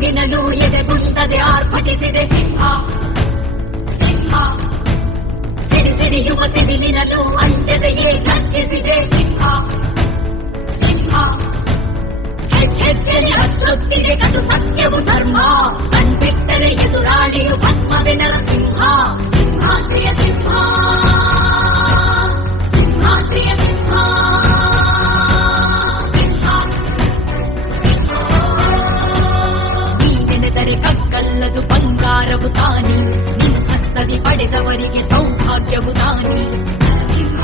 ಗೆನಲು ಎದೆಗುಂದದೆ ಆರ್ಭಟಿಸಿದೆ ಸಿಂಹ ಸಿಂಹ ಸಿಡಿಸಿಡಿಯುವ ಸಿಡಿಲಿನಲು ಅಂಜದೆಯೇ ಗರ್ಜಿಸಿದೆ ಸಿಂಹ ಸಿಂಹ ಹೆಜ್ಜೆಜ್ಜೆಗೆ ಹಚ್ಚುತ್ತಿದೆ ಕಟು ಸತ್ಯವು ಧರ್ಮ ಕಣ್ಬಿಟ್ಟರೆ ಎದುರಾಳಿಯು ಭಸ್ಮವೆ ನರಸಿಂಹ ಸಿಂಹಾದ್ರಿಯ ಸಿಂಹ ಸಿಂಹಾದ್ರಿಯ ಸಿಂಹ ನೀನೆನೆದರೆ ಕಕ್ಕಲ್ಲದು ಬಂಗಾರವು ತಾನಿ ನಿನ್ನ ಹಸ್ತದಿ ಪಡೆದವರಿಗೆ ಸೌಭಾಗ್ಯವು ತಾನಿ ನರಸಿಂಹ